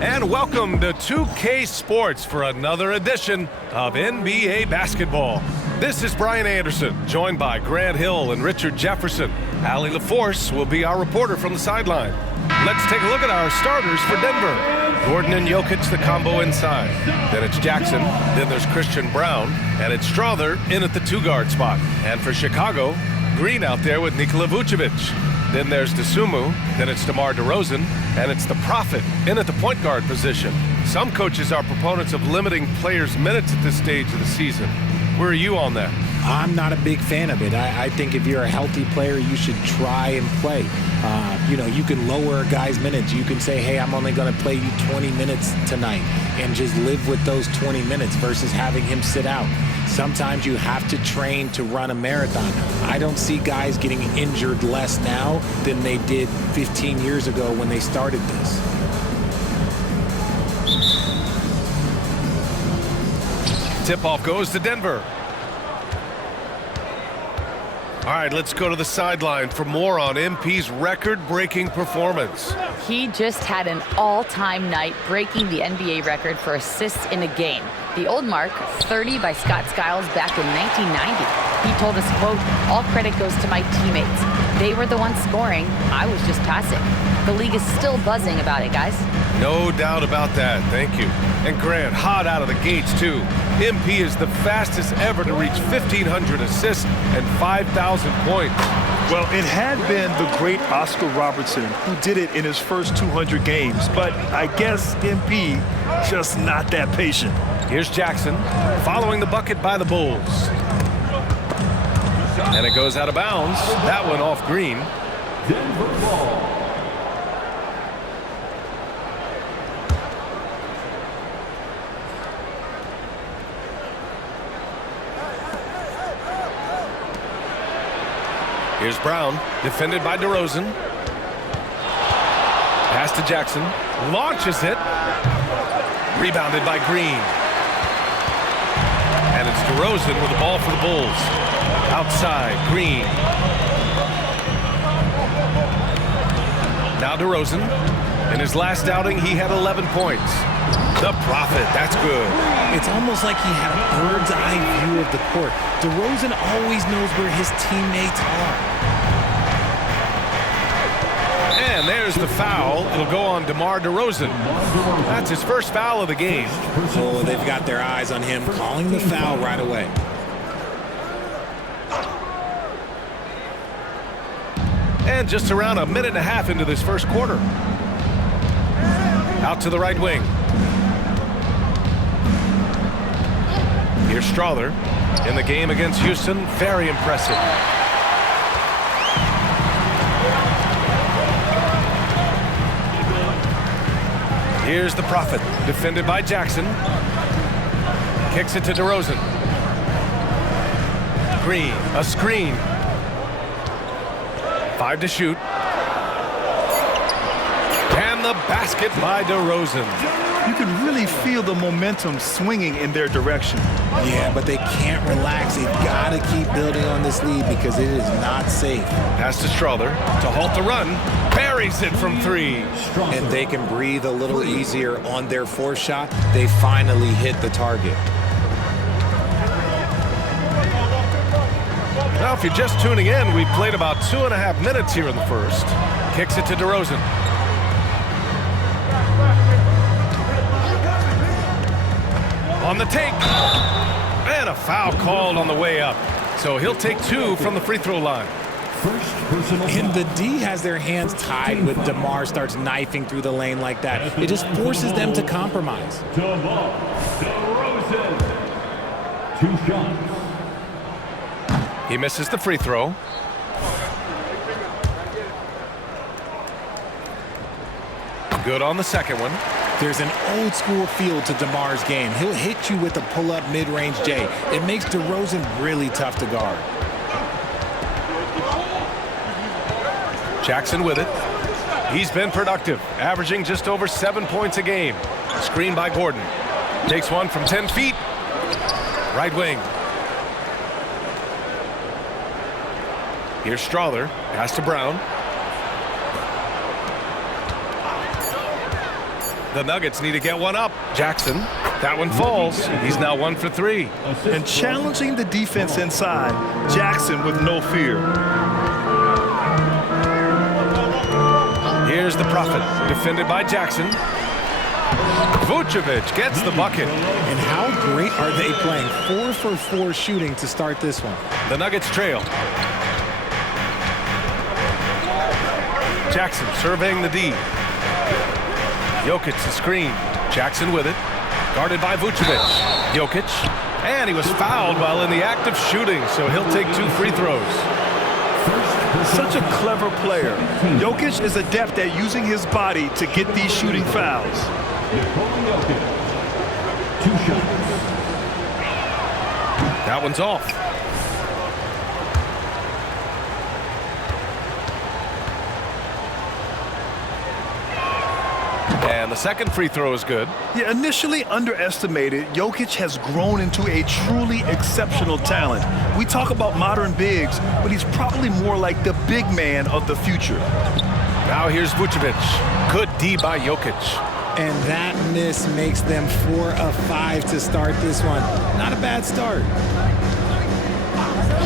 And welcome to 2K Sports for another edition of NBA basketball. This is Brian Anderson, joined by Grant Hill and Richard Jefferson. Allie LaForce will be our reporter from the sideline. Let's take a look at our starters for Denver. Gordon and Jokic, the combo inside. Then it's Jackson. Then there's Christian Brown. And it's Strawther in at the two-guard spot. And for Chicago, Green out there with Nikola Vucevic. Then there's DeSumo, then it's DeMar DeRozan, and it's the Prophet in at the point guard position. Some coaches are proponents of limiting players' minutes at this stage of the season. Where are you on that? I'm not a big fan of it. I think if you're a healthy player, you should try and play. You can lower a guy's minutes. You can say, hey, I'm only going to play you 20 minutes tonight and just live with those 20 minutes versus having him sit out. Sometimes you have to train to run a marathon. I don't see guys getting injured less now than they did 15 years ago when they started this. Tip-off goes to Denver. All right, let's go to the sideline for more on MP's record-breaking performance. He just had an all-time night, breaking the NBA record for assists in a game. The old mark, 30 by Scott Skiles back in 1990. He told us, quote, "All credit goes to my teammates. They were the ones scoring. I was just passing." The league is still buzzing about it, guys. No doubt about that. Thank you. And Grant, hot out of the gates, too. MP is the fastest ever to reach 1,500 assists and 5,000 points. Well, it had been the great Oscar Robertson who did it in his first 200 games, but I guess MP just not that patient. Here's Jackson, following the bucket by the Bulls. And it goes out of bounds. That one off Green. Denver ball. Here's Brown, defended by DeRozan. Pass to Jackson, launches it. Rebounded by Green. And it's DeRozan with the ball for the Bulls. Outside, Green. Now DeRozan. In his last outing, he had 11 points. The Prophet, that's good. It's almost like he had a bird's eye view of the court. DeRozan always knows where his teammates are. And there's the foul. It'll go on DeMar DeRozan. That's his first foul of the game. Oh, they've got their eyes on him, calling the foul right away. And just around a minute and a half into this first quarter. Out to the right wing. Here's Strawther in the game against Houston. Very impressive. Here's the Prophet, defended by Jackson. Kicks it to DeRozan. Green, a screen. 5 to shoot. And the basket by DeRozan. You can really feel the momentum swinging in their direction. Yeah, but they can't relax. They've got to keep building on this lead because it is not safe. Pass to Strawther to halt the run. Buries it from 3. And they can breathe a little easier on their fourth shot. They finally hit the target. Now, if you're just tuning in, we've played about 2.5 minutes here in the first. Kicks it to DeRozan. On the take. And a foul called on the way up. So he'll take 2 from the free throw line. And the D has their hands tied when DeMar starts knifing through the lane like that. It just forces them to compromise. DeMar DeRozan. 2 shots. He misses the free throw. Good on the second one. There's an old school feel to DeMar's game. He'll hit you with a pull-up mid-range J. It makes DeRozan really tough to guard. Jackson with it. He's been productive, averaging just over 7 points a game. Screen by Gordon. Takes one from 10 feet. Right wing. Here's Strawther. Pass to Brown. The Nuggets need to get one up. Jackson, that one falls. He's now 1 for 3. And challenging the defense inside, Jackson with no fear. Here's the Prophet, defended by Jackson. Vucevic gets the bucket. And how great are they playing? 4 for 4 shooting to start this one. The Nuggets trail. Jackson surveying the D. Jokic the screen. Jackson with it. Guarded by Vucevic. Jokic. And he was fouled while in the act of shooting, so he'll take 2 free throws. Such a clever player. Jokic is adept at using his body to get these shooting fouls. Nikola Jokic, 2 shots. That one's off. And the second free throw is good. Yeah, initially underestimated, Jokic has grown into a truly exceptional talent. We talk about modern bigs, but he's probably more like the big man of the future. Now here's Vucevic. Good D by Jokic. And that miss makes them 4 of 5 to start this one. Not a bad start.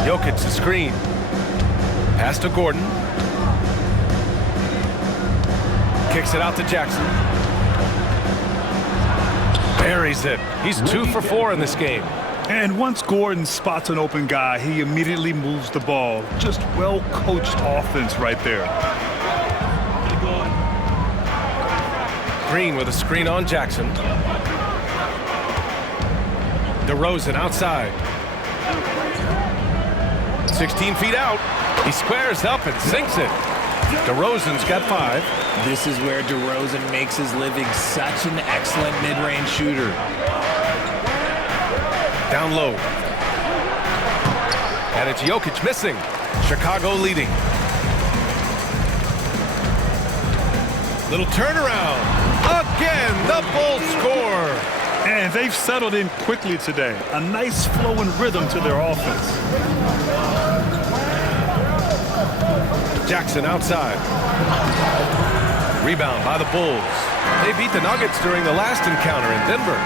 Jokic the screen. Pass to Gordon. Kicks it out to Jackson. Buries it. He's 2 for 4 in this game. And once Gordon spots an open guy, he immediately moves the ball. Just well-coached offense right there. Green with a screen on Jackson. DeRozan outside. 16 feet out. He squares up and sinks it. DeRozan's got 5. This is where DeRozan makes his living. Such an excellent mid-range shooter. Down low. And it's Jokic missing. Chicago leading. Little turnaround. Again, the Bulls score. And they've settled in quickly today. A nice flow and rhythm to their offense. Jackson outside. Rebound by the Bulls. They beat the Nuggets during the last encounter in Denver.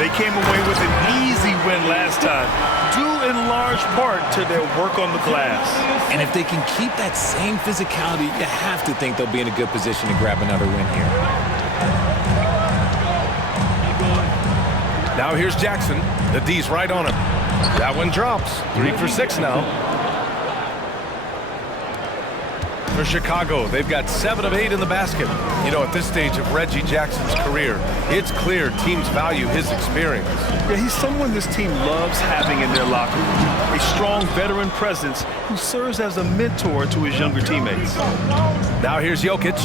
They came away with an easy win last time, due in large part to their work on the glass. And if they can keep that same physicality, you have to think they'll be in a good position to grab another win here. Now here's Jackson. The D's right on him. That one drops. 3 for 6 now. For Chicago, they've got 7 of 8 in the basket. You know, at this stage of Reggie Jackson's career, it's clear teams value his experience. Yeah, he's someone this team loves having in their locker room. A strong veteran presence who serves as a mentor to his younger teammates. Now here's Jokic.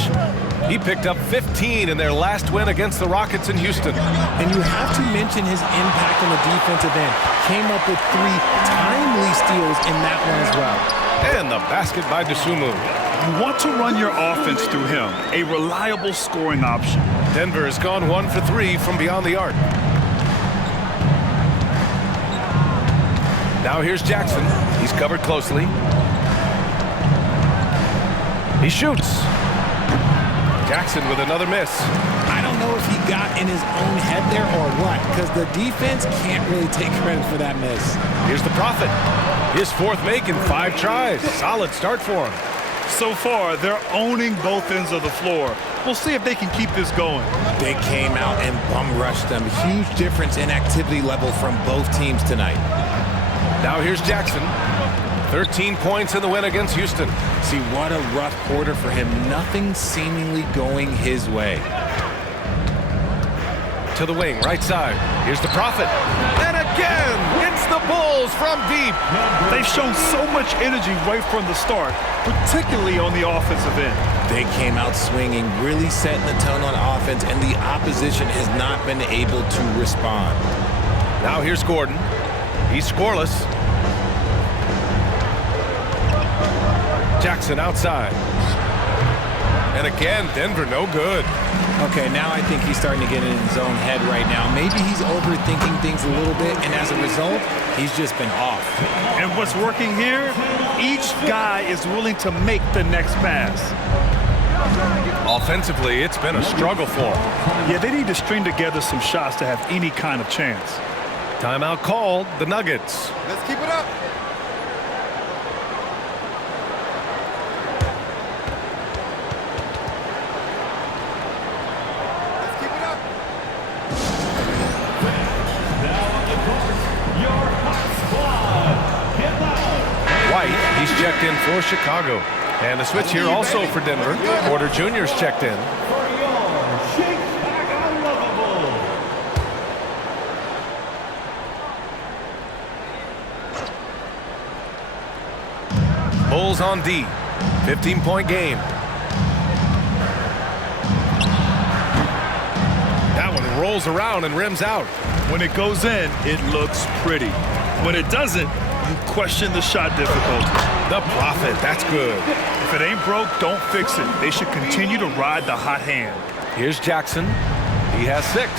He picked up 15 in their last win against the Rockets in Houston. And you have to mention his impact on the defensive end. Came up with 3 timely steals in that one as well. And the basket by Dosunmu. You want to run your offense through him, a reliable scoring option. Denver has gone 1 for 3 from beyond the arc. Now here's Jackson. He's covered closely. He shoots. Jackson with another miss. I don't know if he got in his own head there or what, because the defense can't really take credit for that miss. Here's the Prophet. His 4th make in 5 tries. Solid start for him. So far, they're owning both ends of the floor. We'll see if they can keep this going. They came out and bum rushed them. Huge difference in activity level from both teams tonight. Now here's Jackson. 13 points in the win against Houston. See, what a rough quarter for him. Nothing seemingly going his way. To the wing, right side. Here's the Prophet. And again, it's the Bulls from deep. They've shown so much energy right from the start, particularly on the offensive end. They came out swinging, really setting the tone on offense, and the opposition has not been able to respond. Now here's Gordon. He's scoreless. Jackson outside. And again, Denver no good. Okay, now I think he's starting to get in his own head right now. Maybe he's overthinking things a little bit, and as a result, he's just been off. And what's working here, each guy is willing to make the next pass. Offensively, it's been a struggle for them. Yeah, they need to string together some shots to have any kind of chance. Timeout called, the Nuggets. Let's keep it up. Let's keep it up. Now on the court, your hot squad. Get loud. White, he's checked in for Chicago. And a switch here also for Denver. Porter Jr.'s checked in. For your Chicago Lovable. Bulls on D. 15-point game. That one rolls around and rims out. When it goes in, it looks pretty. When it doesn't, you question the shot difficulty. The Prophet, that's good. If it ain't broke, don't fix it. They should continue to ride the hot hand. Here's Jackson. He has 6.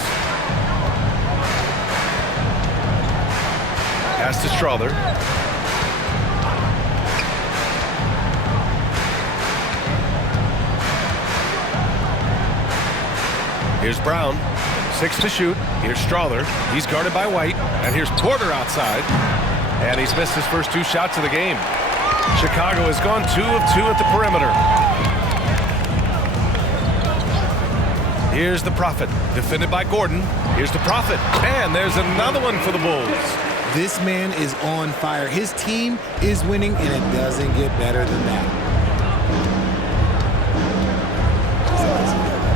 Pass to Strother. Here's Brown. 6 to shoot. Here's Strother. He's guarded by White. And here's Porter outside. And he's missed his first 2 shots of the game. Chicago has gone 2 of 2 at the perimeter. Here's the Prophet, defended by Gordon. Here's the Prophet, and there's another one for the Bulls. This man is on fire. His team is winning, and it doesn't get better than that.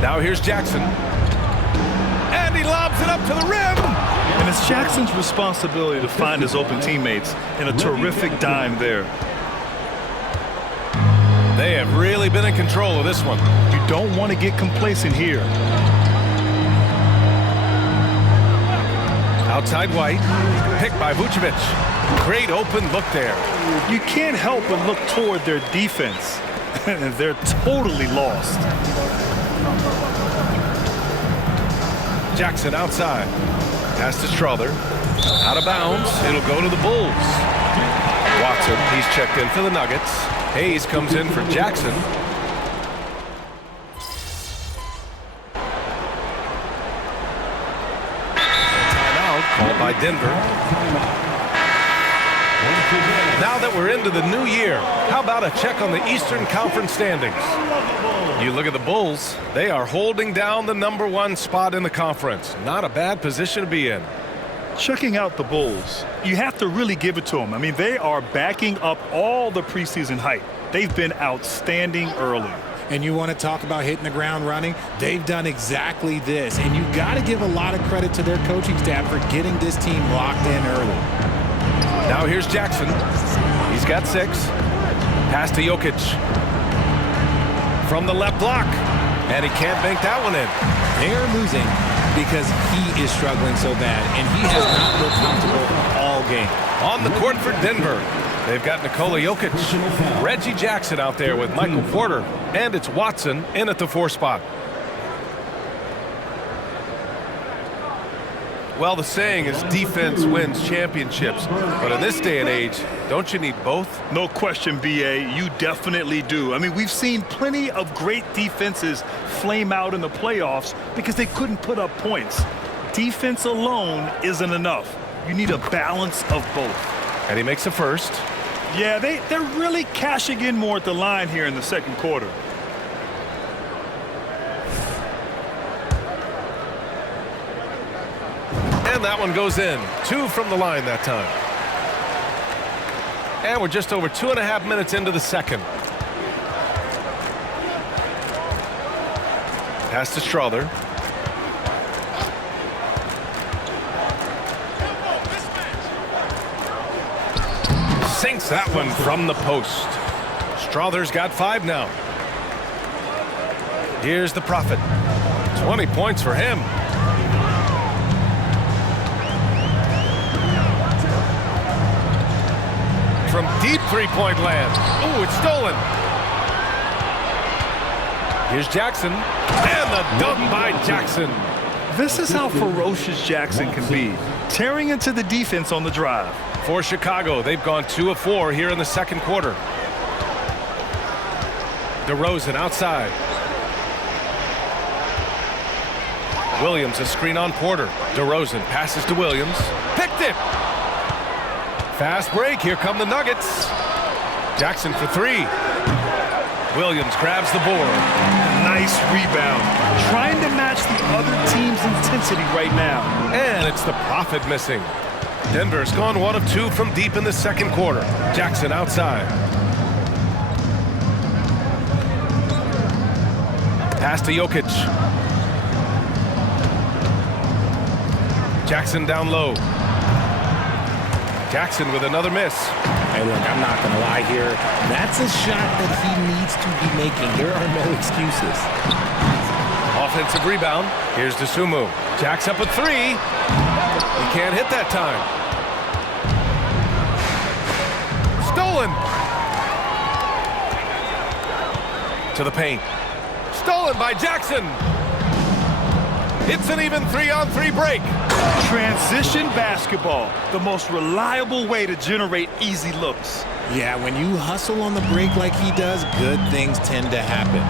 Now here's Jackson. And he lobs it up to the rim. And it's Jackson's responsibility to find his open teammates, and a terrific dime there. They have really been in control of this one. You don't want to get complacent here. Outside White, picked by Vucevic. Great open look there. You can't help but look toward their defense. They're totally lost. Jackson outside. Pass to Strother. Out of bounds. It'll go to the Bulls. Watson, he's checked in for the Nuggets. Hayes comes in for Jackson. Timeout called by Denver. Now that we're into the new year, how about a check on the Eastern Conference standings? You look at the Bulls, they are holding down the #1 spot in the conference. Not a bad position to be in. Checking out the Bulls, you have to really give it to them. I mean, they are backing up all the preseason hype. They've been outstanding early. And you want to talk about hitting the ground running? They've done exactly this. And you got to give a lot of credit to their coaching staff for getting this team locked in early. Now here's Jackson. He's got 6. Pass to Jokic. From the left block. And he can't bank that one in. They're losing because he is struggling so bad, and he has not looked comfortable all game. On the court for Denver, they've got Nikola Jokic, Reggie Jackson out there with Michael Porter, and it's Watson in at the 4 spot. Well, the saying is defense wins championships, but in this day and age, don't you need both? No question, B.A., you definitely do. I mean, we've seen plenty of great defenses flame out in the playoffs because they couldn't put up points. Defense alone isn't enough. You need a balance of both. And he makes a first. Yeah, they're really cashing in more at the line here in the second quarter. And that one goes in. 2 from the line that time. And we're just over 2.5 minutes into the second. Pass to Strother. Sinks that one from the post. Strother's got 5 now. Here's the Prophet. 20 points for him. From deep three-point land. Ooh, it's stolen. Here's Jackson. And the dunk by Jackson. This is how ferocious Jackson can be, tearing into the defense on the drive. For Chicago, they've gone 2 of 4 here in the second quarter. DeRozan outside. Williams a screen on Porter. DeRozan passes to Williams. Picked it! Fast break. Here come the Nuggets. Jackson for three. Williams grabs the board. Nice rebound. Trying to match the other team's intensity right now. And it's the Prophet missing. Denver's gone 1 of 2 from deep in the second quarter. Jackson outside. Pass to Jokic. Jackson down low. Jackson with another miss. Hey, look, I'm not going to lie here. That's a shot that he needs to be making. There are no excuses. Offensive rebound. Here's Dosunmu. Jack's up a three. He can't hit that time. Stolen. To the paint. Stolen by Jackson. It's an even 3-on-3 break. Transition basketball, the most reliable way to generate easy looks. Yeah, when you hustle on the break like he does, good things tend to happen.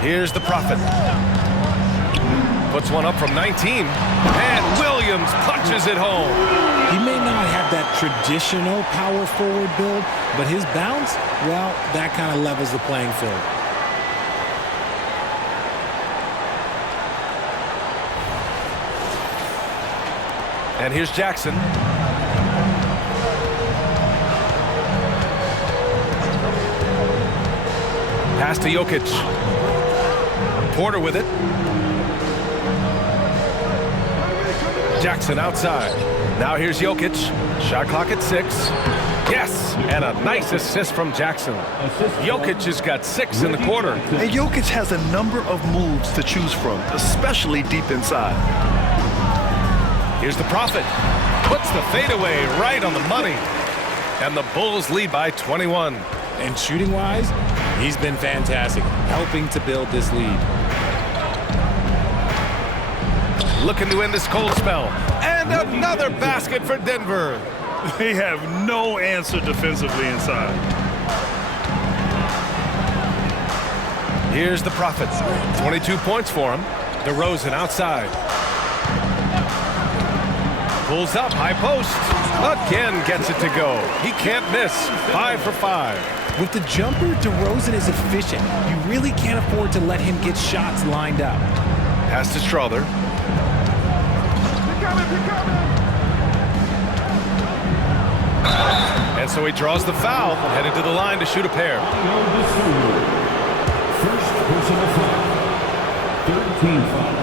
Here's the Prophet. Puts one up from 19. And Williams punches it home. He may not have that traditional power forward build, but his bounce, well, that kind of levels the playing field. And here's Jackson. Pass to Jokic. Porter with it. Jackson outside. Now here's Jokic. Shot clock at 6. Yes! And a nice assist from Jackson. Jokic has got 6 in the quarter. And Jokic has a number of moves to choose from, especially deep inside. Here's the Prophet. Puts the fadeaway right on the money. And the Bulls lead by 21. And shooting-wise, he's been fantastic, helping to build this lead. Looking to end this cold spell. And another basket for Denver. They have no answer defensively inside. Here's the Prophet. 22 points for him. DeRozan outside. Pulls up, high post. Again gets it to go. He can't miss. 5 for 5. With the jumper, DeRozan is efficient. You really can't afford to let him get shots lined up. Pass to Strother. And so he draws the foul, headed to the line to shoot a pair. First personal foul. 13 foul.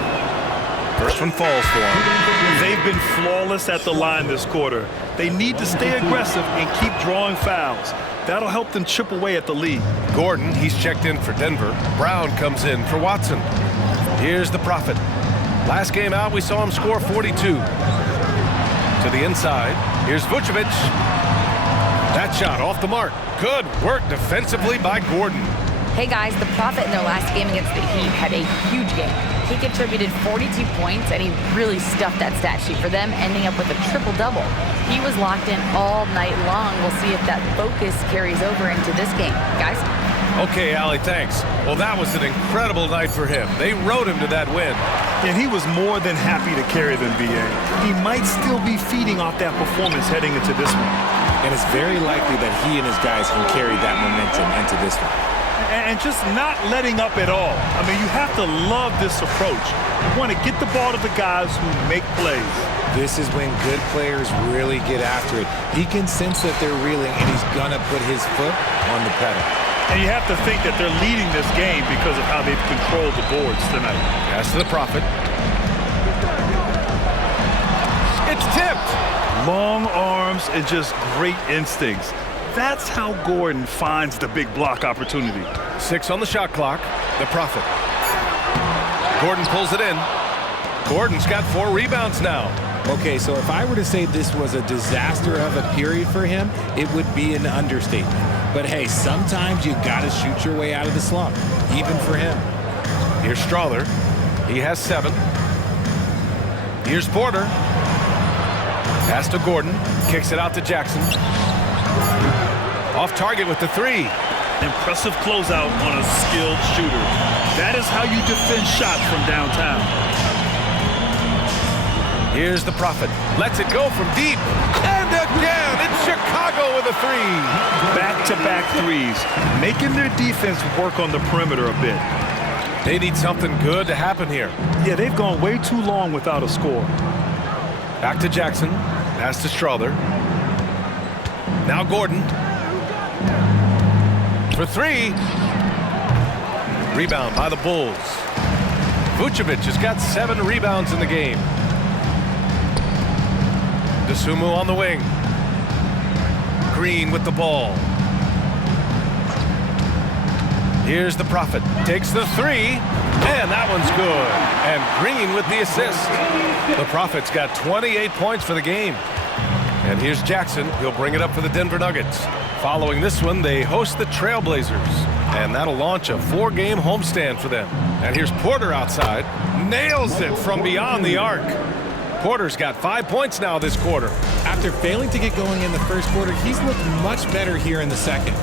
First one falls for him. They've been flawless at the line this quarter. They need to stay aggressive and keep drawing fouls. That'll help them chip away at the lead. Gordon, he's checked in for Denver. Brown comes in for Watson. Here's the Prophet. Last game out, we saw him score 42. To the inside. Here's Vucevic. That shot off the mark. Good work defensively by Gordon. Hey guys, the Prophet in their last game against the Heat had a huge game. He contributed 42 points, and he really stuffed that stat sheet for them, ending up with a triple-double. He was locked in all night long. We'll see if that focus carries over into this game. Guys? Okay, Allie, thanks. Well, that was an incredible night for him. They rode him to that win. And he was more than happy to carry them, B.A. He might still be feeding off that performance heading into this one. And it's very likely that he and his guys can carry that momentum into this one. And just not letting up at all. I mean, you have to love this approach. You want to get the ball to the guys who make plays. This is when good players really get after it. He can sense that they're reeling, and he's going to put his foot on the pedal. And you have to think that they're leading this game because of how they've controlled the boards tonight. Pass to the Prophet. It's tipped. Long arms and just great instincts. That's how Gordon finds the big block opportunity. 6 on the shot clock. The Prophet. Gordon pulls it in. Gordon's got 4 rebounds now. Okay, so if I were to say this was a disaster of a period for him, it would be an understatement. But hey, sometimes you got to shoot your way out of the slump, even for him. Here's Strother. He has 7. Here's Porter. Pass to Gordon. Kicks it out to Jackson. Off target with the 3. Impressive closeout on a skilled shooter. That is how you defend shots from downtown. Here's the Prophet. Lets it go from deep. And again, it's Chicago with a three. Back-to-back threes, making their defense work on the perimeter a bit. They need something good to happen here. Yeah, they've gone way too long without a score. Back to Jackson. Pass to Strother. Now Gordon. For three. Rebound by the Bulls. Vucevic has got 7 rebounds in the game. Dosunmu on the wing. Green with the ball. Here's the Prophet. Takes the three. And that one's good. And Green with the assist. The Prophet's got 28 points for the game. And here's Jackson. He'll bring it up for the Denver Nuggets. Following this one, they host the Trailblazers. And that'll launch a 4-game homestand for them. And here's Porter outside. Nails it from beyond the arc. Porter's got 5 points now this quarter. After failing to get going in the first quarter, he's looked much better here in the second.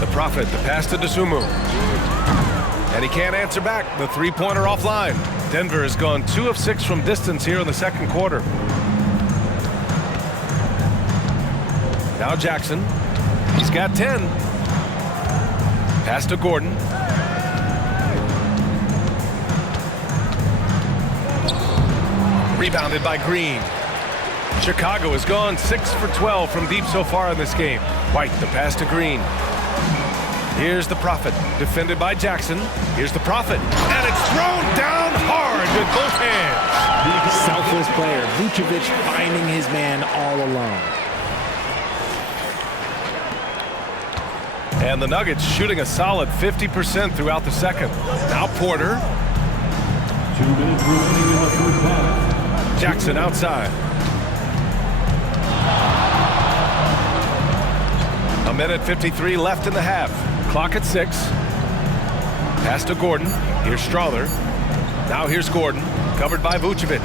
The Prophet, the pass to Dosunmu. And he can't answer back. The three-pointer offline. Denver has gone 2 of 6 from distance here in the second quarter. Now Jackson. He's got 10. Pass to Gordon. Rebounded by Green. Chicago has gone 6 for 12 from deep so far in this game. White, the pass to Green. Here's the Prophet, defended by Jackson. Here's the Prophet, and it's thrown down hard with both hands. Selfless player, Vucevic finding his man all alone. And the Nuggets shooting a solid 50% throughout the second. Now Porter. 2 minutes remaining in the first half. Jackson outside. A minute 53 left in the half. Clock at 6. Pass to Gordon. Here's Strother. Now here's Gordon. Covered by Vucevic.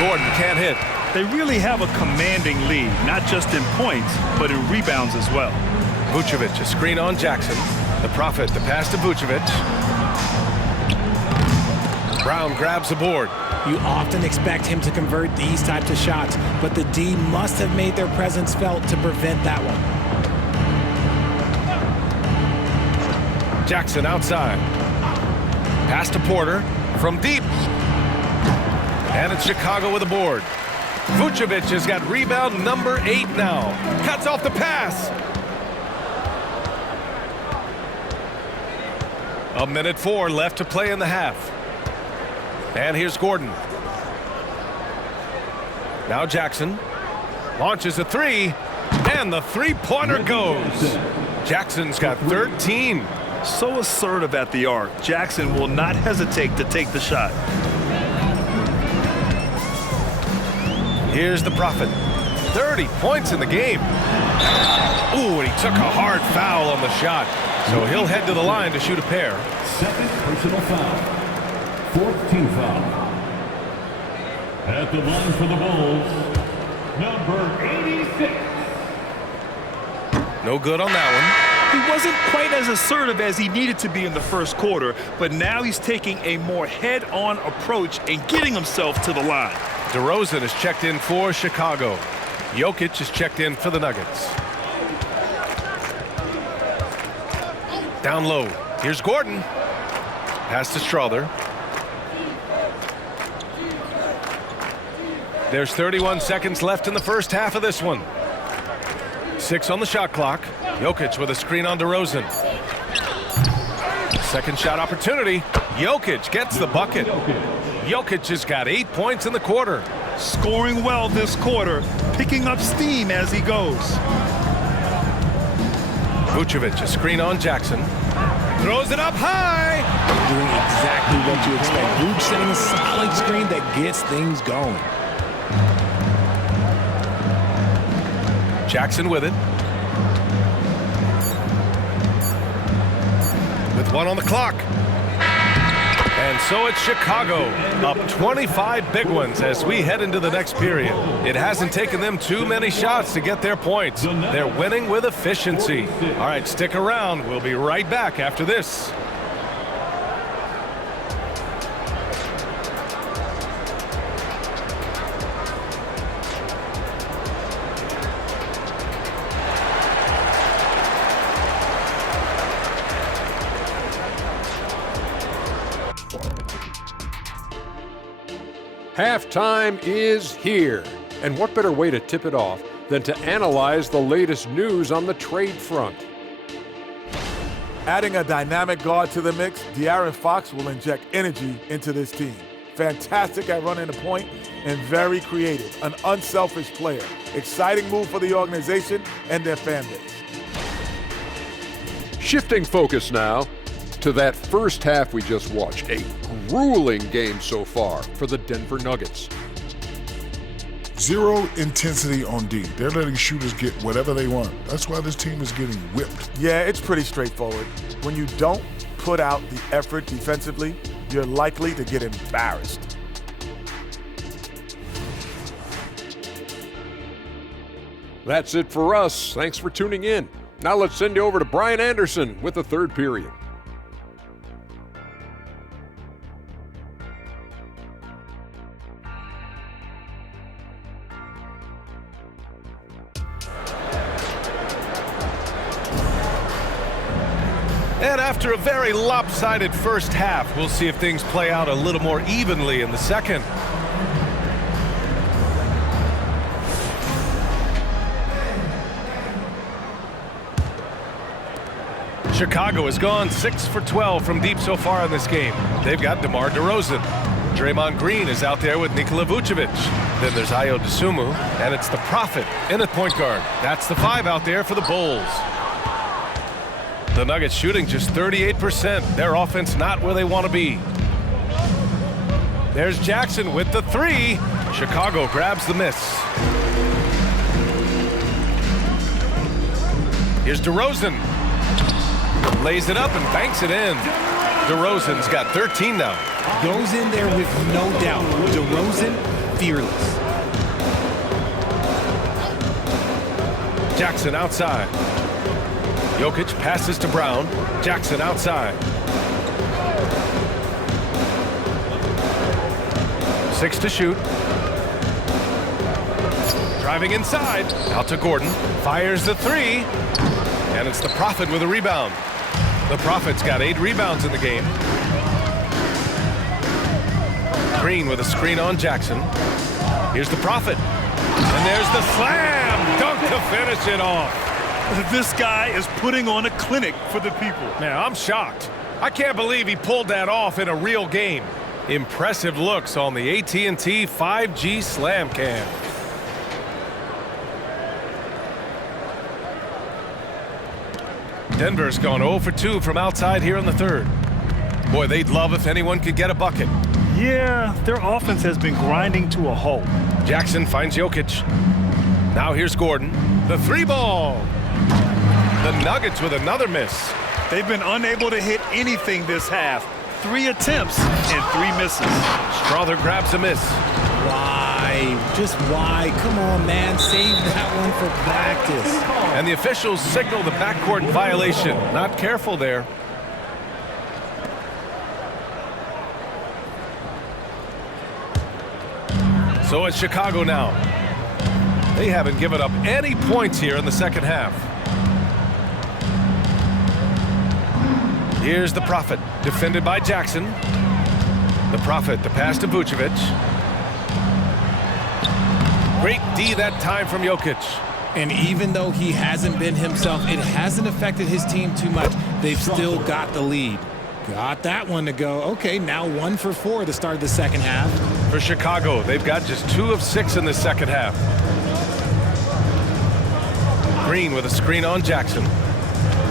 Gordon can't hit. They really have a commanding lead, not just in points, but in rebounds as well. Vucevic, a screen on Jackson. The Prophet, the pass to Vucevic. Brown grabs the board. You often expect him to convert these types of shots, but the D must have made their presence felt to prevent that one. Jackson outside. Pass to Porter from deep. And it's Chicago with a board. Vucevic has got rebound number 8 now. Cuts off the pass. A minute 4 left to play in the half. And here's Gordon. Now Jackson launches a 3, and the three-pointer goes. Jackson's got 13. So assertive at the arc. Jackson will not hesitate to take the shot. Here's the Prophet. 30 points in the game. Ooh, and he took a hard foul on the shot. So he'll head to the line to shoot a pair. Second personal foul. 4th team foul. At the line for the Bulls, number 86. No good on that one. He wasn't quite as assertive as he needed to be in the first quarter, but now he's taking a more head-on approach and getting himself to the line. DeRozan is checked in for Chicago. Jokic is checked in for the Nuggets. Down low. Here's Gordon. Pass to Strother. There's 31 seconds left in the first half of this one. 6 on the shot clock. Jokic with a screen on DeRozan. Second shot opportunity. Jokic gets the bucket. Jokic has got 8 points in the quarter. Scoring well this quarter, picking up steam as he goes. Vucevic, a screen on Jackson. Throws it up high. Doing exactly what you expect. Vooch setting a solid screen that gets things going. Jackson with it. With 1 on the clock. And so it's Chicago, up 25 big ones as we head into the next period. It hasn't taken them too many shots to get their points. They're winning with efficiency. All right, stick around. We'll be right back after this. Halftime is here, and what better way to tip it off than to analyze the latest news on the trade front. Adding a dynamic guard to the mix, De'Aaron Fox will inject energy into this team. Fantastic at running the point and very creative, an unselfish player. Exciting move for the organization and their fan base. Shifting focus now to that first half we just watched. A grueling game so far for the Denver Nuggets. Zero intensity on D. They're letting shooters get whatever they want. That's why this team is getting whipped. Yeah, it's pretty straightforward. When you don't put out the effort defensively, you're likely to get embarrassed. That's it for us. Thanks for tuning in. Now let's send you over to Brian Anderson with the third period. And after a very lopsided first half, we'll see if things play out a little more evenly in the second. Chicago has gone 6 for 12 from deep so far in this game. They've got DeMar DeRozan. Draymond Green is out there with Nikola Vucevic. Then there's Ayo Dosunmu, and it's the Prophet in at point guard. That's the 5 out there for the Bulls. The Nuggets shooting just 38%. Their offense not where they want to be. There's Jackson with the 3. Chicago grabs the miss. Here's DeRozan. Lays it up and banks it in. DeRozan's got 13 now. Goes in there with no doubt. DeRozan, fearless. Jackson outside. Jokic passes to Brown. Jackson outside. 6 to shoot. Driving inside. Out to Gordon. Fires the 3. And it's the Prophet with a rebound. The Prophet's got 8 rebounds in the game. Green with a screen on Jackson. Here's the Prophet. And there's the slam dunk to finish it off. This guy is putting on a clinic for the people. Man, I'm shocked. I can't believe he pulled that off in a real game. Impressive looks on the AT&T 5G Slam Cam. Denver's gone 0 for 2 from outside here in the third. Boy, they'd love if anyone could get a bucket. Yeah, their offense has been grinding to a halt. Jackson finds Jokic. Now here's Gordon. The 3 ball. The Nuggets with another miss. They've been unable to hit anything this half. 3 attempts and 3 misses. Strother grabs a miss. Why? Just why? Come on, man. Save that one for practice. And the officials signal the backcourt violation. Not careful there. So it's Chicago now. They haven't given up any points here in the second half. Here's the Prophet, defended by Jackson. The Prophet, the pass to Vucevic. Great D that time from Jokic. And even though he hasn't been himself, it hasn't affected his team too much. They've still got the lead. Got that one to go. Okay, now 1 for 4 to start the second half. For Chicago, they've got just 2 of 6 in the second half. Green with a screen on Jackson.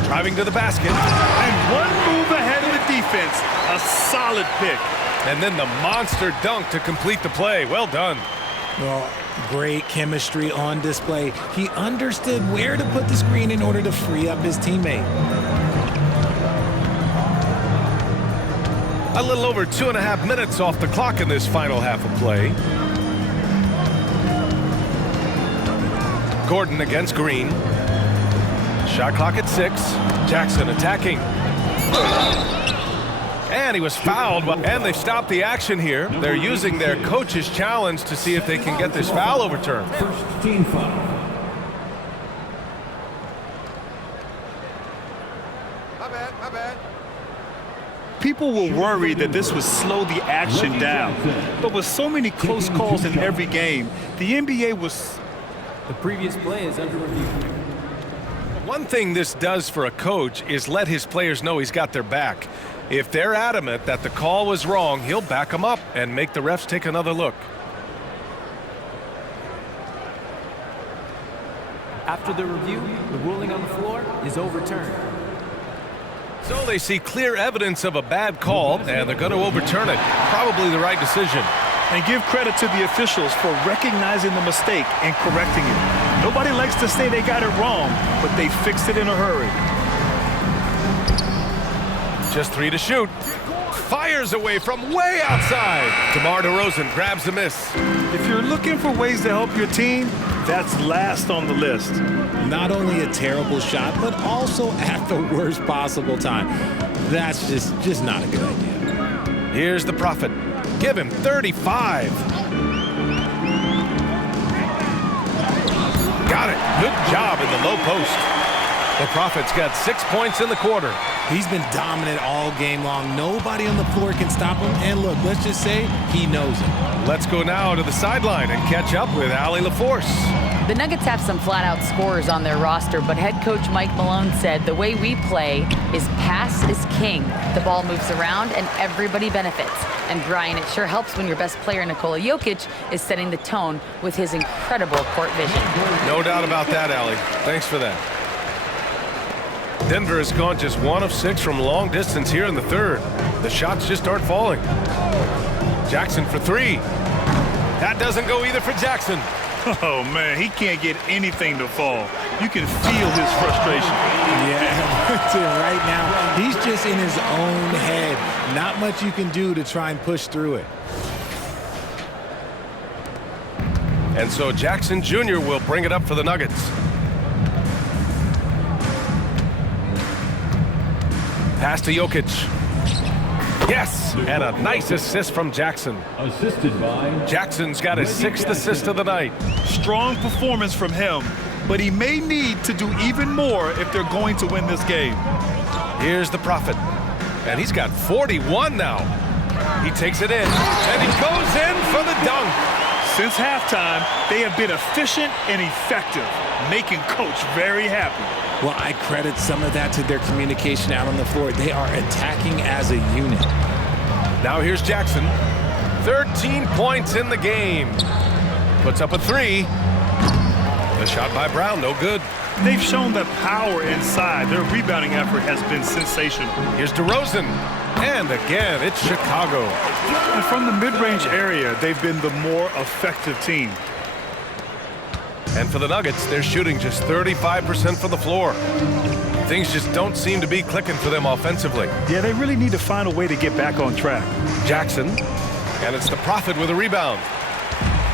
Driving to the basket. And 1 move ahead of the defense. A solid pick. And then the monster dunk to complete the play. Well done. Well, great chemistry on display. He understood where to put the screen in order to free up his teammate. A little over 2.5 minutes off the clock in this final half of play. Gordon against Green. Shot clock at 6. Jackson attacking. And he was fouled, and they stopped the action here. They're using their coach's challenge to see if they can get this foul overturned. First team foul. My bad. People were worried that this would slow the action down. But with so many close calls in every game, the NBA was... The previous play is under review. One thing this does for a coach is let his players know he's got their back. If they're adamant that the call was wrong, he'll back them up and make the refs take another look. After the review, the ruling on the floor is overturned. So they see clear evidence of a bad call, and they're going to overturn it. Probably the right decision. And give credit to the officials for recognizing the mistake and correcting it. Nobody likes to say they got it wrong, but they fixed it in a hurry. Just 3 to shoot. Fires away from way outside. DeMar DeRozan grabs the miss. If you're looking for ways to help your team, that's last on the list. Not only a terrible shot, but also at the worst possible time. That's just not a good idea. Here's the Prophet. Give him 35. Got it. Good job in the low post. The Prophet's got 6 points in the quarter. He's been dominant all game long. Nobody on the floor can stop him. And look, let's just say he knows it. Let's go now to the sideline and catch up with Allie LaForce. The Nuggets have some flat-out scorers on their roster, but head coach Mike Malone said the way we play is pass is king. The ball moves around and everybody benefits. And Brian, it sure helps when your best player, Nikola Jokic, is setting the tone with his incredible court vision. No doubt about that, Allie. Thanks for that. Denver has gone just 1 of 6 from long distance here in the third. The shots just aren't falling. Jackson for 3. That doesn't go either for Jackson. Oh, man, he can't get anything to fall. You can feel his frustration. Yeah, right now, he's just in his own head. Not much you can do to try and push through it. And so Jackson Jr. will bring it up for the Nuggets. Pass to Jokic. Yes, and a nice assist from Jackson. Assisted by Jackson's got his 6th assist of the night. Strong performance from him, but he may need to do even more if they're going to win this game. Here's the Prophet, and he's got 41 now. He takes it in, and he goes in for the dunk. Since halftime, they have been efficient and effective, making Coach very happy. Well, I credit some of that to their communication out on the floor. They are attacking as a unit. Now here's Jackson. 13 points in the game. Puts up a 3. The shot by Brown, no good. They've shown the power inside. Their rebounding effort has been sensational. Here's DeRozan. And again, it's Chicago. And from the mid-range area, they've been the more effective team. And for the Nuggets, they're shooting just 35% from the floor. Things just don't seem to be clicking for them offensively. Yeah, they really need to find a way to get back on track. Jackson, and it's the Prophet with a rebound.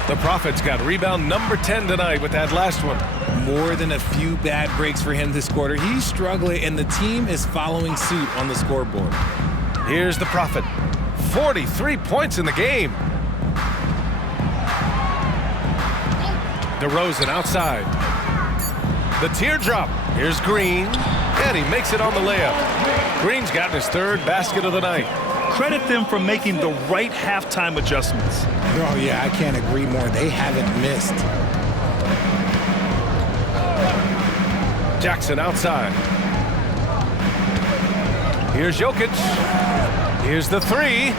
The Prophet's got rebound number 10 tonight with that last one. More than a few bad breaks for him this quarter. He's struggling, and the team is following suit on the scoreboard. Here's the Prophet. 43 points in the game. DeRozan outside. The teardrop. Here's Green, and he makes it on the layup. Green's gotten his 3rd basket of the night. Credit them for making the right halftime adjustments. Oh, yeah, I can't agree more. They haven't missed. Jackson outside. Here's Jokic. Here's the 3.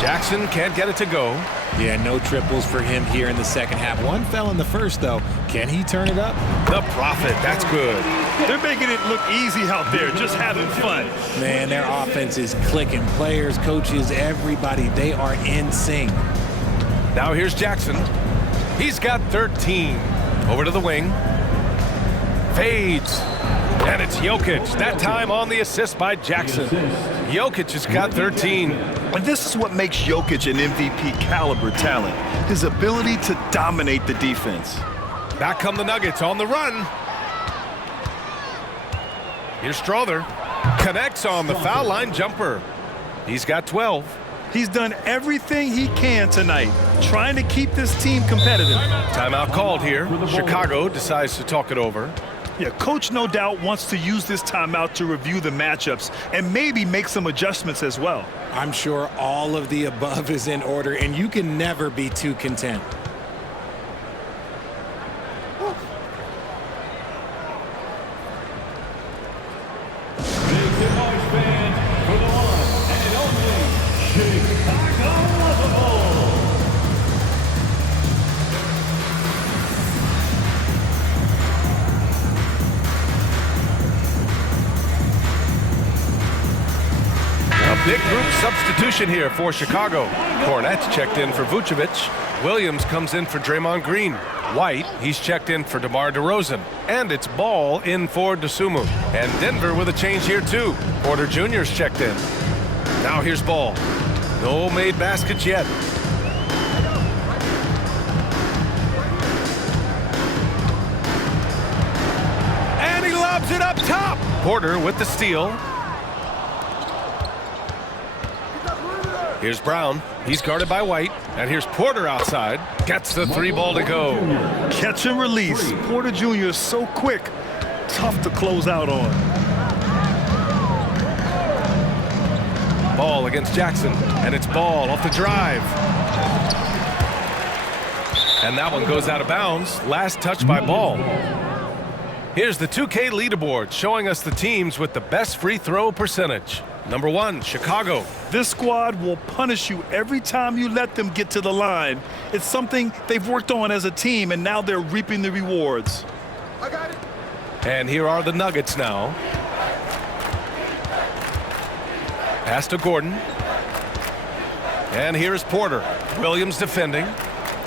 Jackson can't get it to go. Yeah, no triples for him here in the second half. One fell in the first, though. Can he turn it up? The Prophet, that's good. They're making it look easy out there, just having fun. Man, their offense is clicking. Players, coaches, everybody, they are in sync. Now here's Jackson. He's got 13. Over to the wing. Fades. And it's Jokic, that time on the assist by Jackson. Jokic has got 13. And this is what makes Jokic an MVP caliber talent, his ability to dominate the defense. Back come the Nuggets on the run. Here's Strother. Connects on the foul line jumper. He's got 12. He's done everything he can tonight, trying to keep this team competitive. Timeout called here. Chicago decides to talk it over. Yeah, coach no doubt wants to use this timeout to review the matchups and maybe make some adjustments as well. I'm sure all of the above is in order, and you can never be too content. Big group substitution here for Chicago. Kornet's checked in for Vucevic. Williams comes in for Draymond Green. White, he's checked in for DeMar DeRozan. And it's Ball in for Dosunmu. And Denver with a change here too. Porter Jr.'s checked in. Now here's Ball. No made baskets yet. And he lobs it up top. Porter with the steal. Here's Brown. He's guarded by White. And here's Porter outside. Gets the three ball to go. Catch and release. Porter Jr. is so quick. Tough to close out on. Ball against Jackson. And it's Ball off the drive. And that one goes out of bounds. Last touch by Ball. Here's the 2K leaderboard showing us the teams with the best free throw percentage. Number 1, Chicago. This squad will punish you every time you let them get to the line. It's something they've worked on as a team, and now they're reaping the rewards. I got it. And here are the Nuggets now. Pass to Gordon. And here's Porter. Williams defending.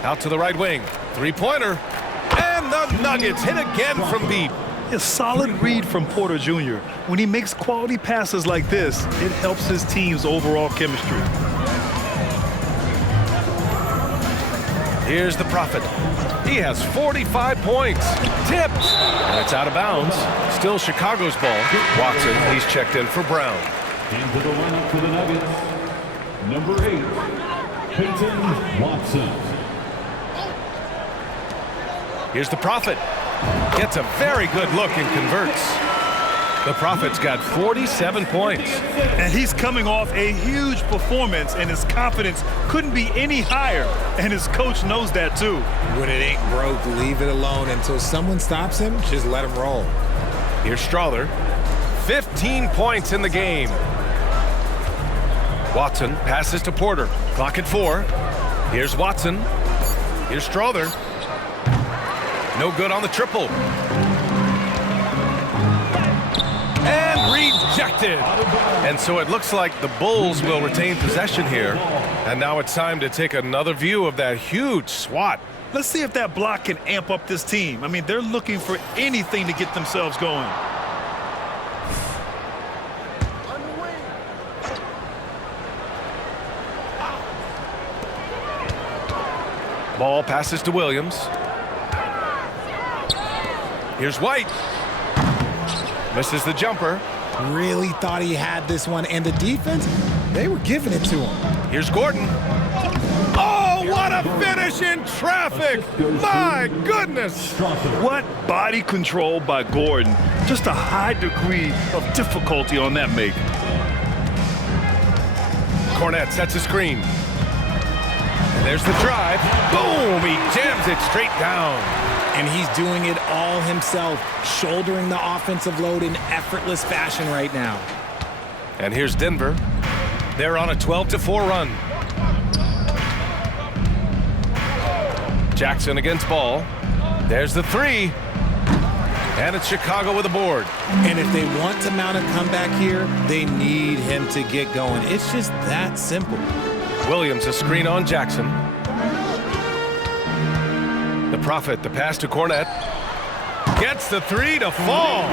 Out to the right wing. Three-pointer. And the Nuggets hit again from deep. A solid read from Porter Jr. When he makes quality passes like this, it helps his team's overall chemistry. Here's the Prophet. He has 45 points. Tipped. And it's out of bounds. Still Chicago's ball. Watson, he's checked in for Brown. Into the lineup for the Nuggets, number 8, Peyton Watson. Here's the Prophet. Gets a very good look and converts. The Prophet's got 47 points. And he's coming off a huge performance, and his confidence couldn't be any higher. And his coach knows that too. When it ain't broke, leave it alone. Until someone stops him, just let him roll. Here's Strother. 15 points in the game. Watson passes to Porter. Clock at 4. Here's Watson. Here's Strother. No good on the triple. And rejected. And so it looks like the Bulls will retain possession here. And now it's time to take another view of that huge swat. Let's see if that block can amp up this team. I mean, they're looking for anything to get themselves going. Ball passes to Williams. Here's White. Misses the jumper. Really thought he had this one, and the defense, they were giving it to him. Here's Gordon. Oh, what a finish in traffic! My goodness! What body control by Gordon. Just a high degree of difficulty on that make. Kornet sets a screen. And there's the drive. Boom! He jams it straight down. And he's doing it all himself, shouldering the offensive load in effortless fashion right now. And here's Denver. They're on a 12-4 run. Jackson against Ball. There's the three. And it's Chicago with a board. And if they want to mount a comeback here, they need him to get going. It's just that simple. Williams a screen on Jackson. The Prophet, the pass to Kornet. Gets the three to fall.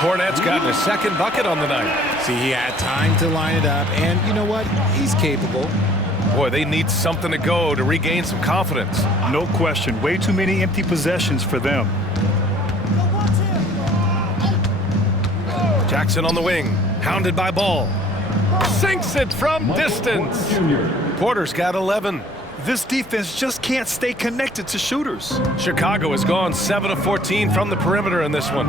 Kornet's gotten a second bucket on the night. See, he had time to line it up, and you know what? He's capable. Boy, they need something to go to regain some confidence. No question. Way too many empty possessions for them. Jackson on the wing, hounded by Ball. Sinks it from distance. Porter's got 11. This defense just can't stay connected to shooters. Chicago has gone 7 of 14 from the perimeter in this one.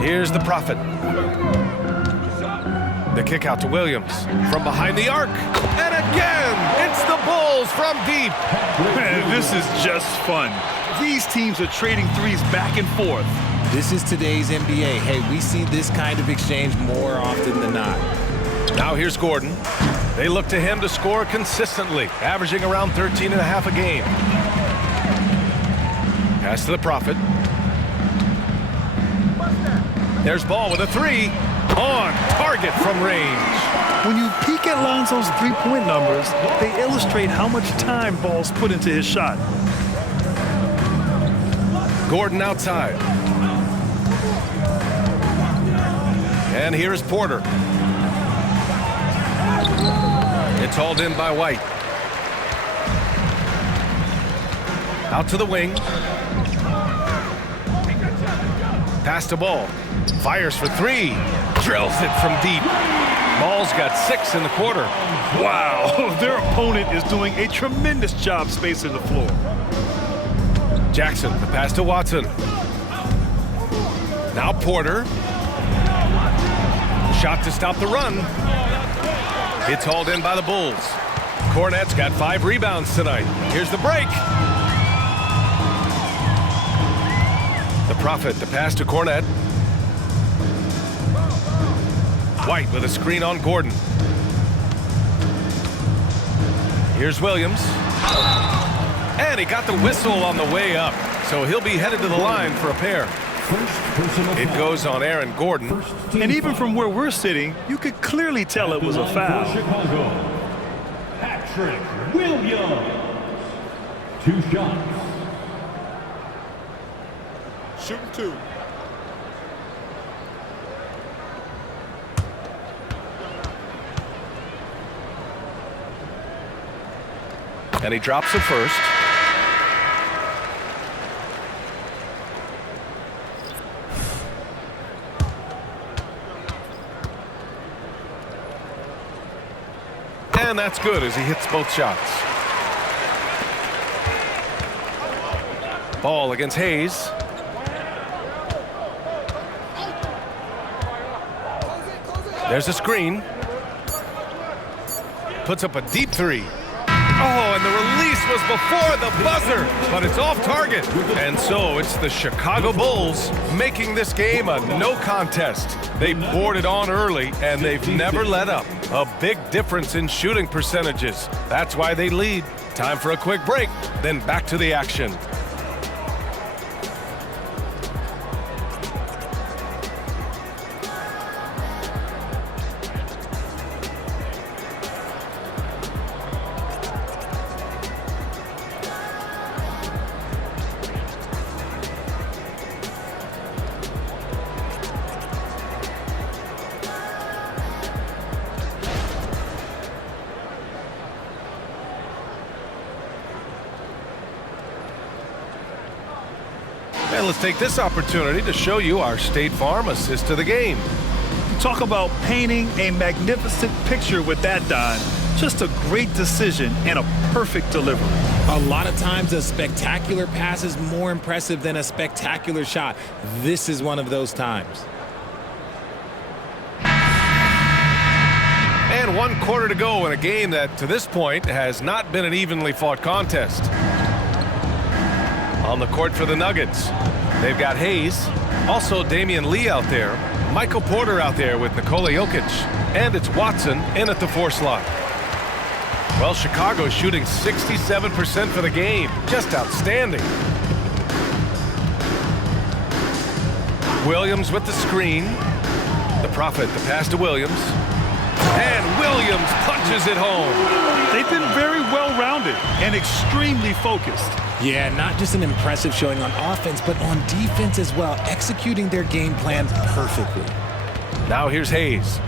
Here's the Prophet. The kick out to Williams from behind the arc. And again, it's the Bulls from deep. Man, this is just fun. These teams are trading threes back and forth. This is today's NBA. Hey, we see this kind of exchange more often than not. Now here's Gordon. They look to him to score consistently, averaging around 13 and a half a game. Pass to the Prophet. There's Ball with a three. On target from range. When you peek at Lonzo's three-point numbers, they illustrate how much time Ball's put into his shot. Gordon outside. And here's Porter. It's hauled in by White. Out to the wing. Pass to Ball. Fires for three. Drills it from deep. Ball's got 6 in the quarter. Wow, their opponent is doing a tremendous job spacing the floor. Jackson, the pass to Watson. Now Porter. Shot to stop the run. It's hauled in by the Bulls. Kornet's got 5 rebounds tonight. Here's the break. The Prophet, the pass to Kornet. White with a screen on Gordon. Here's Williams. And he got the whistle on the way up, so he'll be headed to the line for a pair. It goes on Aaron Gordon. And even from where we're sitting, you could clearly tell it was a foul. Patrick Williams. 2 shots. Shooting 2. And he drops it first. And that's good as he hits both shots. Ball against Hayes. There's a screen. Puts up a deep three. Oh, and the release was before the buzzer, but it's off target. And so it's the Chicago Bulls making this game a no contest. They poured it on early, and they've never let up. A big difference in shooting percentages. That's why they lead. Time for a quick break, then back to the action. And let's take this opportunity to show you our State Farm assist to the game. Talk about painting a magnificent picture with that, Don. Just a great decision and a perfect delivery. A lot of times a spectacular pass is more impressive than a spectacular shot. This is one of those times. And 1 quarter to go in a game that, to this point, has not been an evenly fought contest. On the court for the Nuggets, they've got Hayes, also Damian Lee out there, Michael Porter out there with Nikola Jokic, and it's Watson in at the 4 slot. Well, Chicago's shooting 67% for the game. Just outstanding. Williams with the screen. The Prophet, the pass to Williams. And Williams punches it home. They've been very well-rounded and extremely focused. Yeah, not just an impressive showing on offense, but on defense as well, executing their game plan perfectly. Now here's Hayes.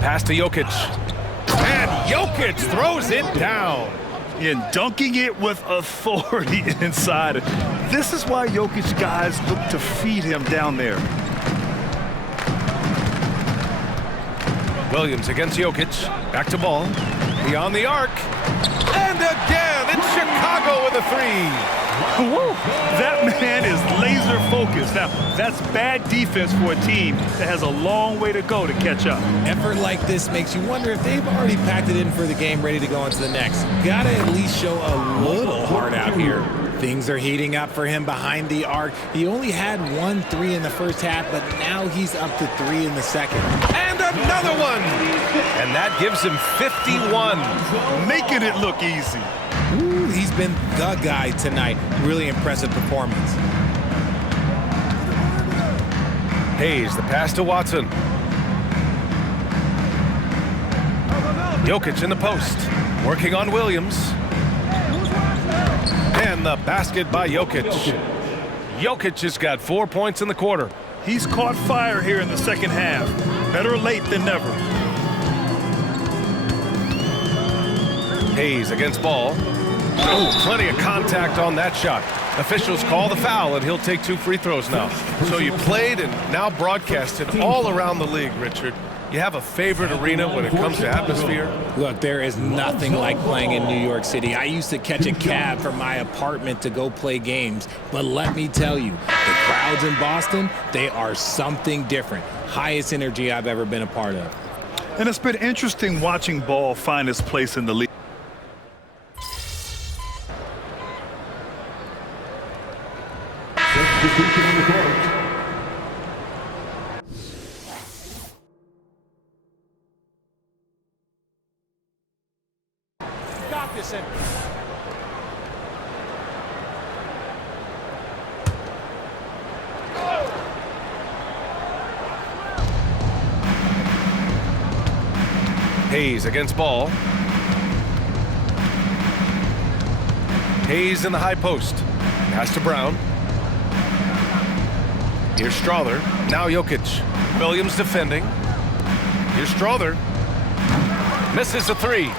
Pass to Jokic. And Jokic throws it down. And dunking it with authority inside. This is why Jokic guys look to feed him down there. Williams against Jokic. Back to ball. Beyond the arc. And again, it's Chicago with a three. Woo. That man is laser focused. Now, that's bad defense for a team that has a long way to go to catch up. Effort like this makes you wonder if they've already packed it in for the game, ready to go into the next. Gotta at least show a little heart out here. Things are heating up for him behind the arc. He only had 1 3 in the first half, but now he's up to 3 in the second. And another one. And that gives him 51. Making it look easy. Ooh, he's been the guy tonight. Really impressive performance. Hayes, the pass to Watson. Jokic in the post. Working on Williams. And the basket by Jokic. Jokic has got 4 points in the quarter. He's caught fire here in the second half. Better late than never. Hayes against Ball. Oh, plenty of contact on that shot. Officials call the foul, and he'll take 2 free throws now. So you played and now broadcasted all around the league, Richard. You have a favorite arena when it comes to atmosphere? Look, there is nothing like playing in New York City. I used to catch a cab from my apartment to go play games. But let me tell you, the crowds in Boston, they are something different. Highest energy I've ever been a part of. And it's been interesting watching Ball find his place in the league. Got this in. Hayes against Ball. Hayes in the high post. Pass to Brown. Here's Strawther. Now Jokic. Williams defending. Here's Strawther. Misses a 3.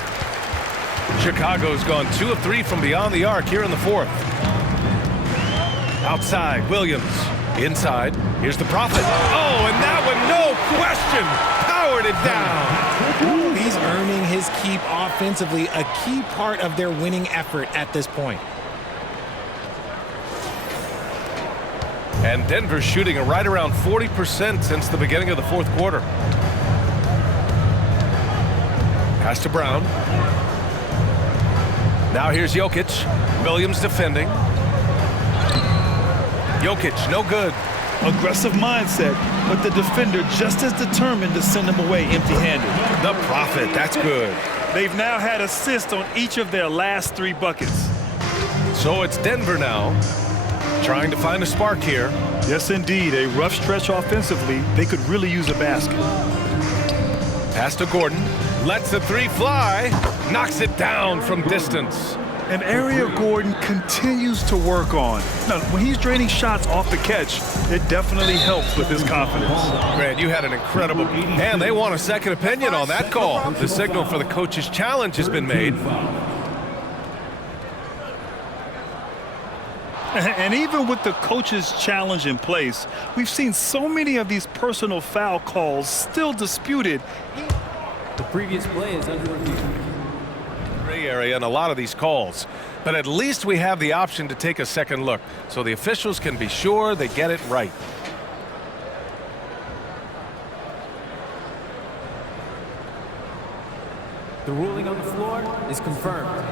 Chicago's gone 2 of 3 from beyond the arc here in the fourth. Outside, Williams. Inside, here's the Prophet. Oh, and that one, no question, powered it down. Ooh, he's earning his keep offensively, a key part of their winning effort at this point. And Denver's shooting right around 40% since the beginning of the fourth quarter. Pass to Brown. Now here's Jokic. Williams defending. Jokic, no good. Aggressive mindset, but the defender just as determined to send him away empty-handed. The Prophet, that's good. They've now had assists on each of their last 3 buckets. So it's Denver now, trying to find a spark here. Yes, indeed. A rough stretch offensively. They could really use a basket. Pass to Gordon. Lets the 3 fly. Knocks it down from distance. An area Gordon continues to work on. Now, when he's draining shots off the catch, it definitely helps with his confidence. Grant, you had an incredible... And they want a second opinion on that call. The signal for the coach's challenge has been made. And even with the coach's challenge in place, we've seen so many of these personal foul calls still disputed. The previous play is under review. Gray area in a lot of these calls, but at least we have the option to take a second look so the officials can be sure they get it right. The ruling on the floor is confirmed.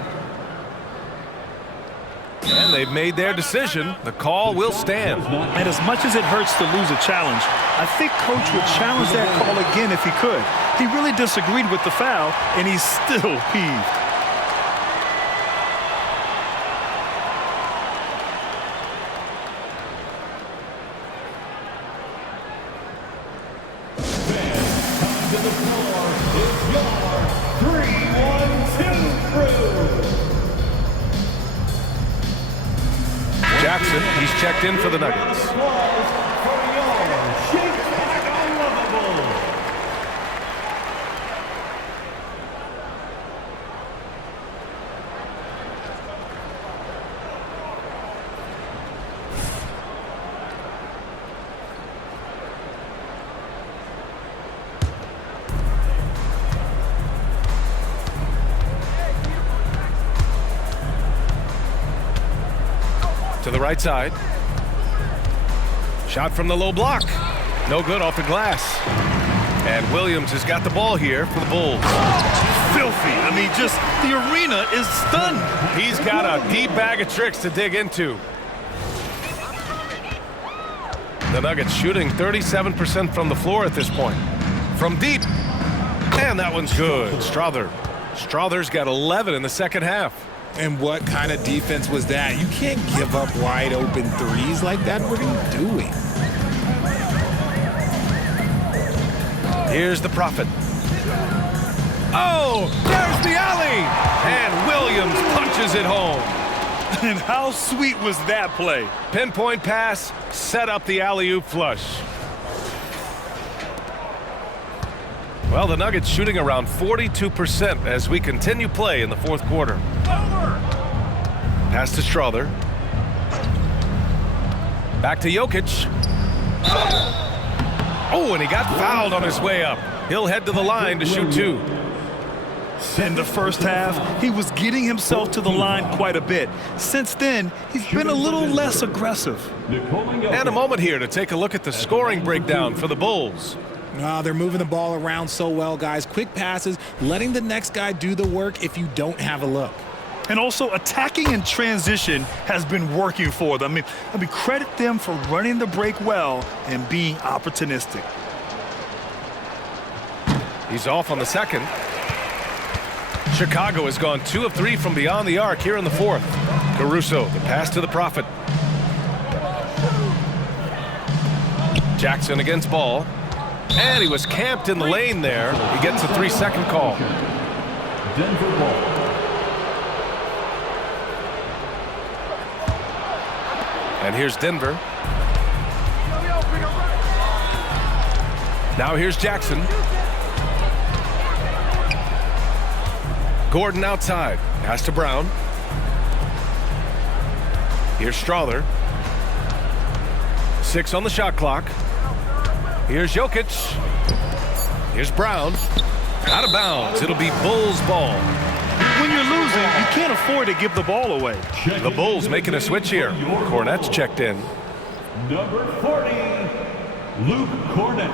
And they've made their decision. The call will stand. And as much as it hurts to lose a challenge, I think Coach would challenge that call again if he could. He really disagreed with the foul, and he's still peeved. Jackson. He's checked in for the Nuggets. To the right side. Shot from the low block. No good off the glass. And Williams has got the ball here for the Bulls. Filthy. I mean, just the arena is stunned. He's got a deep bag of tricks to dig into. The Nuggets shooting 37% from the floor at this point. From deep. And that one's good. Strother's got 11 in the second half. And what kind of defense was that? You can't give up wide open threes like that. What are you doing? Here's the Prophet. Oh, there's the alley! And Williams punches it home. And how sweet was that play? Pinpoint pass, set up the alley-oop flush. Well, the Nuggets shooting around 42% as we continue play in the fourth quarter. Pass to Strother. Back to Jokic. Oh, and he got fouled on his way up. He'll head to the line to shoot two. In the first half, he was getting himself to the line quite a bit. Since then, he's been a little less aggressive. And a moment here to take a look at the scoring breakdown for the Bulls. They're moving the ball around so well, guys. Quick passes, letting the next guy do the work if you don't have a look. And also, attacking in transition has been working for them. I mean, credit them for running the break well and being opportunistic. He's off on the second. Chicago has gone 2 of 3 from beyond the arc here in the fourth. Caruso, the pass to the Prophet. Jackson against Ball. And he was camped in the lane there. He gets a 3-second call. Denver Ball. And here's Denver. Now here's Jackson. Gordon outside. Pass to Brown. Here's Strother. 6 on the shot clock. Here's Jokic. Here's Brown. Out of bounds. It'll be Bulls ball. When you're losing, you can't afford to give the ball away. The Bulls making a switch here. Kornet's checked in. Number 40, Luke Kornet.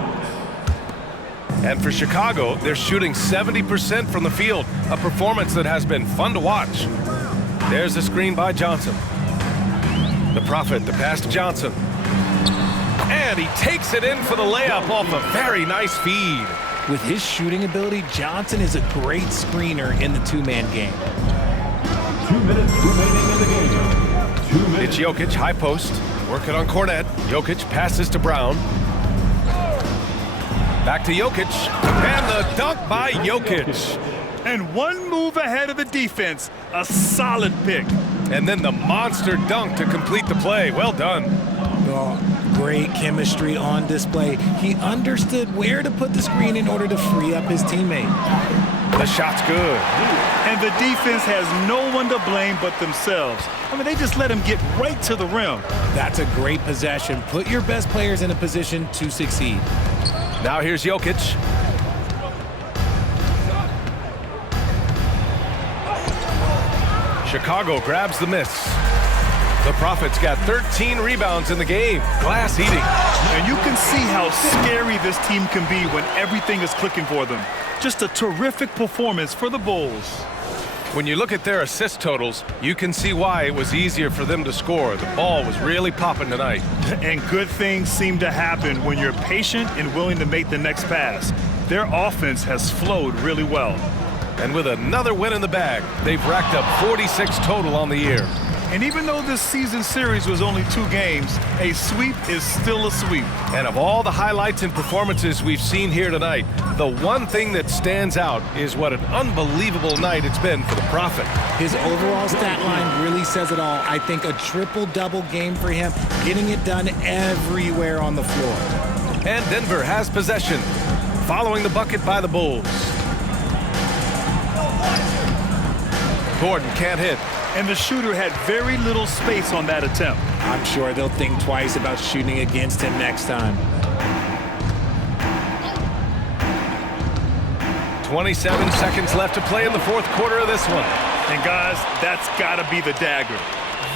And for Chicago, they're shooting 70% from the field, a performance that has been fun to watch. There's the screen by Johnson. The Prophet, the pass to Johnson. And he takes it in for the layup off a very nice feed. With his shooting ability, Johnson is a great screener in the two-man game. 2 minutes remaining in the game. 2 minutes. It's Jokic, high post, working on Kornet. Jokic passes to Brown. Back to Jokic, and the dunk by Jokic. And one move ahead of the defense, a solid pick. And then the monster dunk to complete the play. Well done. Oh, great chemistry on display. He understood where to put the screen in order to free up his teammate. The shot's good. And the defense has no one to blame but themselves. I mean, they just let him get right to the rim. That's a great possession. Put your best players in a position to succeed. Now here's Jokic. Chicago grabs the miss. The Prophet's got 13 rebounds in the game. Glass eating. And you can see how scary this team can be when everything is clicking for them. Just a terrific performance for the Bulls. When you look at their assist totals, you can see why it was easier for them to score. The ball was really popping tonight. And good things seem to happen when you're patient and willing to make the next pass. Their offense has flowed really well. And with another win in the bag, they've racked up 46 total on the year. And even though this season series was only 2 games, a sweep is still a sweep. And of all the highlights and performances we've seen here tonight, the one thing that stands out is what an unbelievable night it's been for the Prophet. His overall stat line really says it all. I think a triple-double game for him, getting it done everywhere on the floor. And Denver has possession, following the bucket by the Bulls. Gordon can't hit. And the shooter had very little space on that attempt. I'm sure they'll think twice about shooting against him next time. 27 seconds left to play in the fourth quarter of this one. And guys, that's got to be the dagger.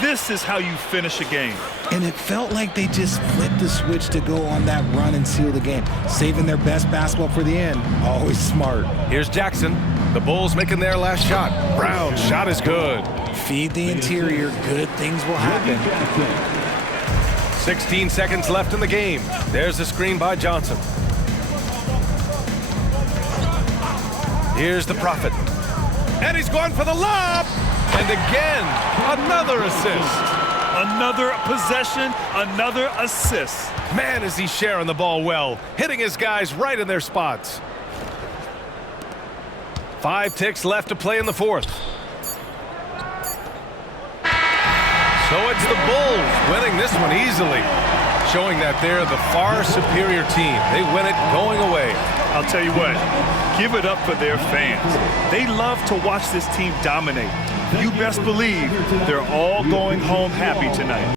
This is how you finish a game. And it felt like they just flipped the switch to go on that run and seal the game, saving their best basketball for the end. Always smart. Here's Jackson. The Bulls making their last shot. Brown's shot is good. Feed the interior. Good things will happen. 16 seconds left in the game. There's the screen by Johnson. Here's the Prophet. And he's going for the lob. And again, another assist. Another possession, another assist. Man, is he sharing the ball well, hitting his guys right in their spots. 5 ticks left to play in the fourth. So it's the Bulls winning this one easily, showing that they're the far superior team. They win it going away. I'll tell you what, give it up for their fans. They love to watch this team dominate. You best believe they're all going home happy tonight.